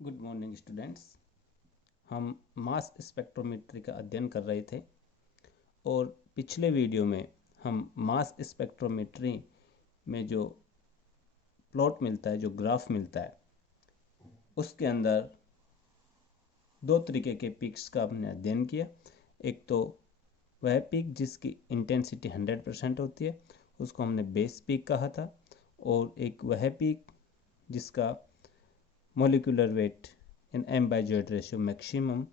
Good morning students. हम mass spectrometry का अध्ययन कर रहे थे और पिछले वीडियो में हम मास स्पेक्ट्रोमेट्री में जो प्लॉट मिलता है, जो ग्राफ मिलता है, उसके अंदर दो तरीके के पिक्स का हमने अध्ययन किया। एक तो वह पिक जिसकी इंटेंसिटी 100% होती है, उसको हमने बेस पिक कहा था, और एक वह पिक जिसका मोलिकुलर वेट इन m/z रेशियो मैक्सिमम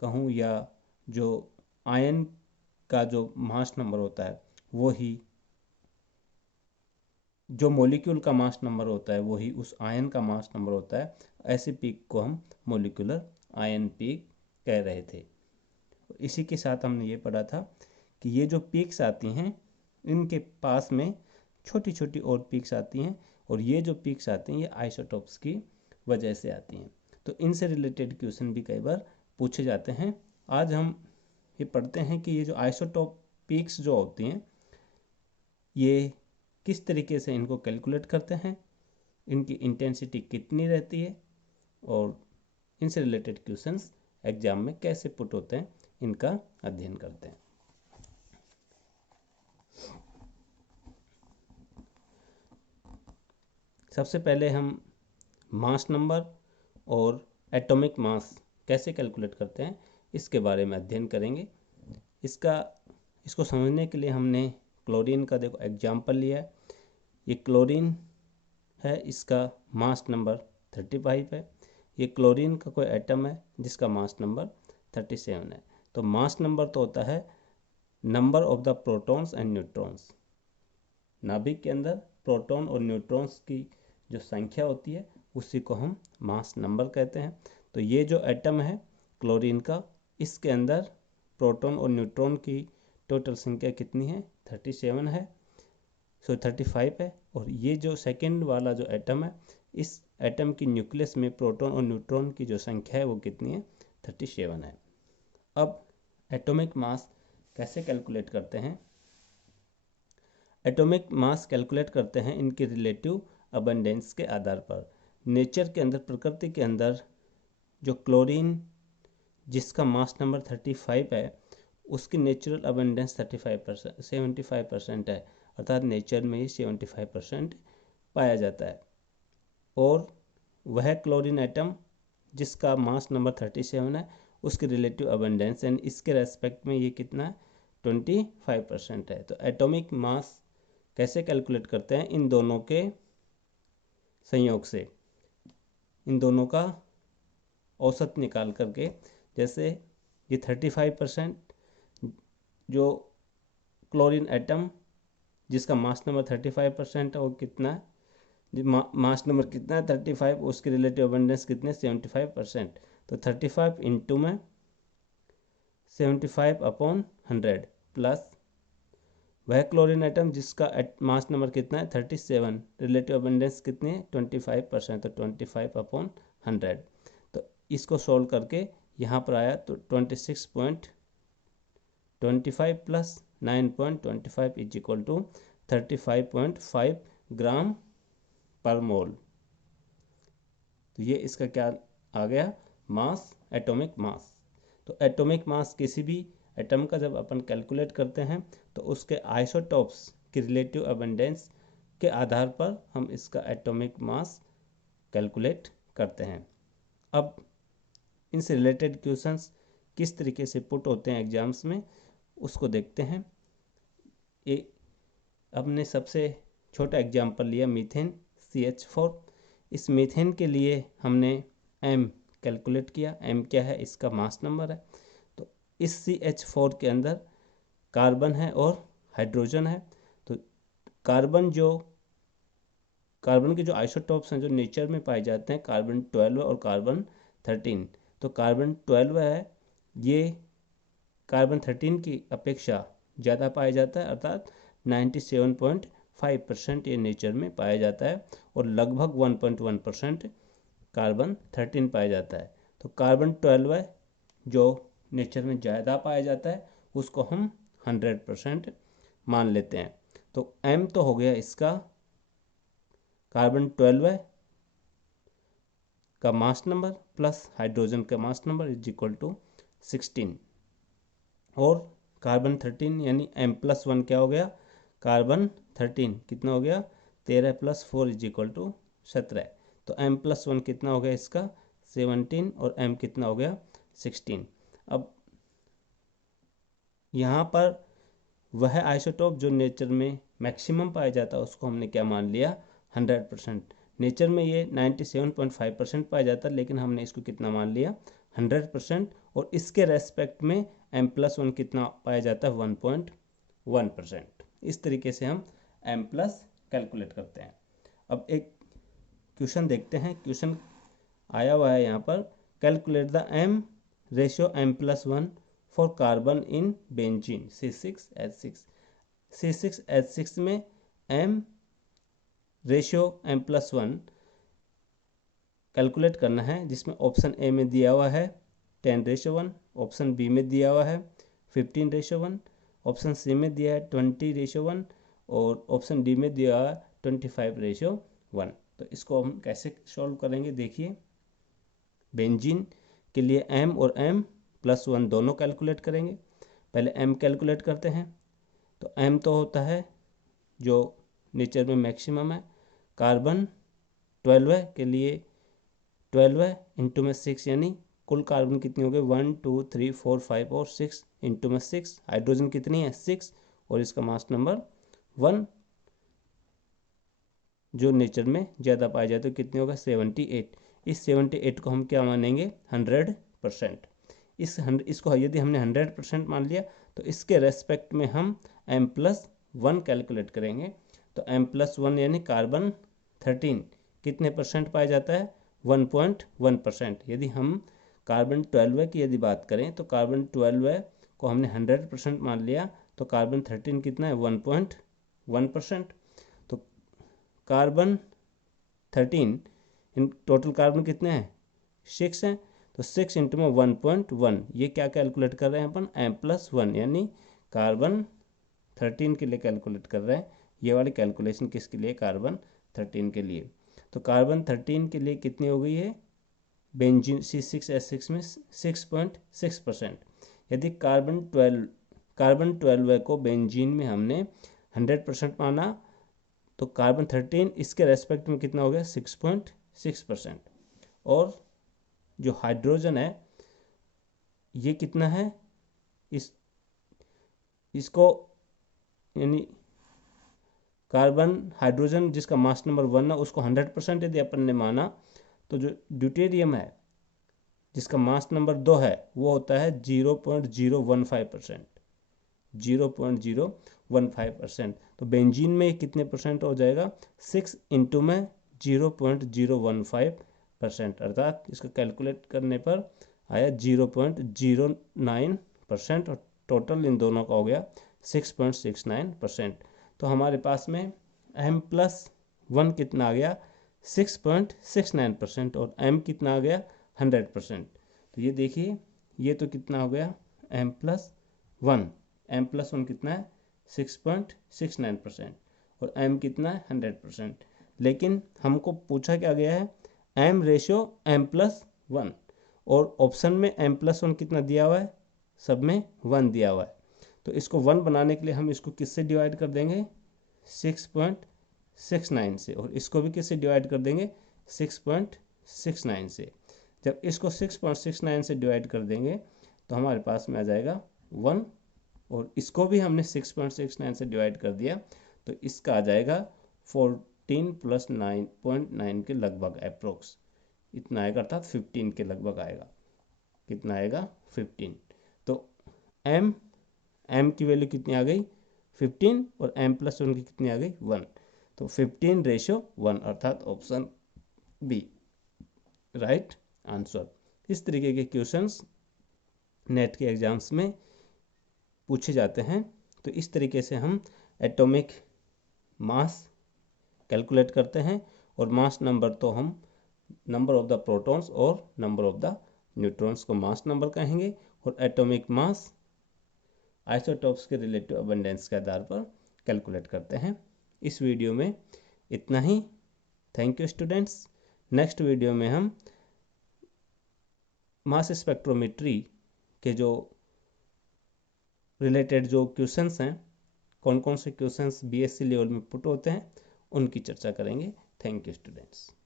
कहूँ, या जो आयन का जो मास नंबर होता है वो ही, जो मॉलिक्यूल का मास नंबर होता है वो ही उस आयन का मास नंबर होता है। ऐसे पीक को हम मॉलिक्यूलर आयन पीक कह रहे थे। इसी के साथ हमने ये पढ़ा था कि ये जो पीक्स आती हैं, इनके पास में छोटी छोटी और पीक्स आती हैं, और ये जो पीक्स आती हैं ये आइसोटोप्स की वजह से आती हैं। तो इनसे रिलेटेड क्वेश्चन भी कई बार पूछे जाते हैं। आज हम ये पढ़ते हैं कि ये जो आइसोटोप पीक्स जो होती हैं, ये किस तरीके से इनको कैलकुलेट करते हैं, इनकी इंटेंसिटी कितनी रहती है, और इनसे रिलेटेड क्वेश्चंस एग्जाम में कैसे पुट होते हैं, इनका अध्ययन करते हैं। सबसे पहले हम मास नंबर और एटॉमिक मास कैसे कैलकुलेट करते हैं इसके बारे में अध्ययन करेंगे। इसको समझने के लिए हमने क्लोरीन का देखो एग्जाम्पल लिया है। ये क्लोरीन है, इसका मास नंबर 35 है। ये क्लोरीन का कोई एटम है जिसका मास नंबर 37 है। तो मास नंबर तो होता है number of the protons and neutrons. नाभिक के अंदर प्रोटॉन और न्यूट्रॉन्स की जो संख्या होती है उसी को हम मास नंबर कहते हैं। तो ये जो एटम है क्लोरीन का, इसके अंदर प्रोटॉन और न्यूट्रॉन की टोटल संख्या कितनी है? 37 है, 35 है। और ये जो सेकेंड वाला जो एटम है, इस एटम की न्यूक्लियस में प्रोटॉन और न्यूट्रॉन की जो संख्या है वो कितनी है? 37 है। अब एटॉमिक मास कैसे कैलकुलेट करते हैं? एटॉमिक मास कैलकुलेट करते हैं इनके रिलेटिव अबंडेंस के आधार पर। नेचर के अंदर, प्रकृति के अंदर जो क्लोरीन जिसका मास नंबर 35 है, उसकी नेचुरल अबंडेंस 75% है, अर्थात नेचर में ही 75% पाया जाता है। और वह क्लोरीन एटम जिसका मास नंबर 37 है, उसकी रिलेटिव अबंडेंस एंड इसके रेस्पेक्ट में ये कितना है? 25% है। तो एटॉमिक मास कैसे कैलकुलेट करते हैं? इन दोनों के संयोग से, इन दोनों का औसत निकाल करके। जैसे ये 35% जो क्लोरीन एटम जिसका मास नंबर 35% है, वो कितना है? मास नंबर कितना है? 35। उसकी रिलेटिव अबंडेंस कितने? 75%। तो 35 इंटू में 75/100 प्लस वह क्लोरीन एटम जिसका मास नंबर कितना है? 37। रिलेटिव अबंडेंस कितनी है? 25%। तो 25/100। तो इसको सोल्व करके यहाँ पर आया तो 26.25 प्लस 9.25 इज इक्वल टू 35.5 ग्राम पर मोल। तो ये इसका क्या आ गया? मास, एटॉमिक मास। तो एटॉमिक मास किसी भी एटम का जब अपन कैलकुलेट करते हैं तो उसके आइसोटॉप्स की रिलेटिव अबंडेंस के आधार पर हम इसका एटॉमिक मास कैलकुलेट करते हैं। अब इनसे रिलेटेड क्वेश्चंस किस तरीके से पुट होते हैं एग्जाम्स में, उसको देखते हैं। हमने सबसे छोटा एग्जाम्पल लिया मीथेन CH4। इस मीथेन के लिए हमने M कैलकुलेट किया। M क्या है? इसका मास नंबर है। तो इस CH4 के अंदर कार्बन है और हाइड्रोजन है। तो कार्बन के जो आइसोटॉप्स हैं जो नेचर में पाए जाते हैं, कार्बन 12 और कार्बन 13। तो कार्बन 12 है, ये कार्बन 13 की अपेक्षा ज़्यादा पाया जाता है, अर्थात 97.5% ये नेचर में पाया जाता है, और लगभग 1.1% कार्बन 13 पाया जाता है। तो कार्बन 12 है जो नेचर में ज़्यादा पाया जाता है, उसको हम 100% मान लेते हैं। तो M तो हो गया इसका कार्बन 12 है, का मास नंबर प्लस हाइड्रोजन का mass number is equal to 16। और कार्बन 13 यानी M+1 क्या हो गया, कार्बन 13 कितना हो गया, 13 + 4 इज इक्वल टू 17। तो M+1 कितना हो गया इसका 17 और M कितना हो गया 16। अब यहाँ पर वह आइसोटोप जो नेचर में मैक्सिमम पाया जाता है उसको हमने क्या मान लिया 100%। नेचर में ये 97.5% पाया जाता है, लेकिन हमने इसको कितना मान लिया 100%। और इसके रेस्पेक्ट में M+1 कितना पाया जाता है 1.1%। इस तरीके से हम M+ कैलकुलेट करते हैं। अब एक क्वेश्चन देखते हैं। क्वेश्चन आया हुआ है यहाँ पर, calculate the M ratio M+1 for carbon in benzene C6H6। C6H6 में M रेशियो M+1 कैलकुलेट करना है, जिसमें ऑप्शन ए में दिया हुआ है 10:1, ऑप्शन बी में दिया हुआ है 15:1, ऑप्शन सी में दिया है 20:1 और ऑप्शन डी में दिया है 25:1। तो इसको हम कैसे सॉल्व करेंगे, देखिए। बेंजीन के लिए M और M+1 दोनों कैलकुलेट करेंगे। पहले M कैलकुलेट करते हैं। तो M तो होता है जो नेचर में मैक्सिमम है, कार्बन 12 है के लिए 12 है इंटू में 6, यानी कुल कार्बन कितनी हो गई 1 2 3 4 5 और 6 इंटू में 6। हाइड्रोजन कितनी है 6 और इसका मास नंबर 1 जो नेचर में ज़्यादा पाया जाए तो कितने होगा 78। इस 78 को हम क्या मानेंगे 100%। इसको यदि हमने 100% मान लिया तो इसके रेस्पेक्ट में हम M+1 कैलकुलेट करेंगे। तो M+1 यानी कार्बन 13 कितने परसेंट पाया जाता है 1.1%। यदि हम कार्बन 12 की यदि बात करें तो कार्बन 12 को हमने 100% मान लिया तो कार्बन 13 कितना है 1.1%। तो कार्बन 13 इन टोटल कार्बन कितने हैं 6 हैं, तो 6 इंटू में 1.1, ये क्या कैलकुलेट कर रहे हैं अपन M+1 यानी कार्बन 13 के लिए कैलकुलेट कर रहे हैं। ये वाली कैलकुलेशन किसके लिए कार्बन 13 के लिए। तो कार्बन 13 के लिए कितनी हो गई है बेंजीन C6H6 में 6.6%। यदि कार्बन 12 को बेंजीन में हमने 100% माना तो कार्बन 13 इसके रेस्पेक्ट में कितना हो गया 6.6%। और जो हाइड्रोजन है ये कितना है इसको यानी कार्बन हाइड्रोजन जिसका मास नंबर 1 है उसको 100% यदि अपन ने माना तो जो ड्यूटेरियम है जिसका मास नंबर 2 है वो होता है 0.015%। 0.015%। तो बेंजीन में कितने परसेंट हो जाएगा 6 इंटू में 0.015%, अर्थात इसका कैलकुलेट करने पर आया 0.09% और टोटल इन दोनों का हो गया 6.69%। तो हमारे पास में M+1 कितना आ गया 6.69% और M कितना आ गया 100%। तो ये देखिए ये तो कितना हो गया M+1 कितना है 6.69% और M कितना है 100%। लेकिन हमको पूछा क्या गया है M रेशियो M+1 और ऑप्शन में M+1 कितना दिया हुआ है, सब में 1 दिया हुआ है। तो इसको 1 बनाने के लिए हम इसको किससे डिवाइड कर देंगे 6.69 से और इसको भी किससे डिवाइड कर देंगे 6.69 से। जब इसको 6.69 से डिवाइड कर देंगे तो हमारे पास में आ जाएगा 1 और इसको भी हमने 6.69 से डिवाइड कर दिया तो इसका आ जाएगा 14 + 9.9 के लगभग अप्रोक्स इतना आएगा, अर्थात 15 के लगभग आएगा। कितना आएगा 15। तो M की वैल्यू कितनी आ गई 15 और M+1 की कितनी आ गई 1। तो 15:1 अर्थात ऑप्शन बी राइट आंसर। इस तरीके के क्वेश्चंस नेट के एग्जाम्स में पूछे जाते हैं। तो इस तरीके से हम एटॉमिक मास कैलकुलेट करते हैं और मास नंबर तो हम नंबर ऑफ द प्रोटॉन्स और नंबर ऑफ द न्यूट्रॉन्स को मास नंबर कहेंगे और एटॉमिक मास आइसोटॉप्स के रिलेटिव अबंडेंस के आधार पर कैलकुलेट करते हैं। इस वीडियो में इतना ही। Thank you students. Next video में हम मास स्पेक्ट्रोमेट्री के जो रिलेटेड जो क्वेश्चंस हैं, कौन कौन से क्वेश्चंस बीएससी लेवल में पुट होते हैं, उनकी चर्चा करेंगे। Thank you students.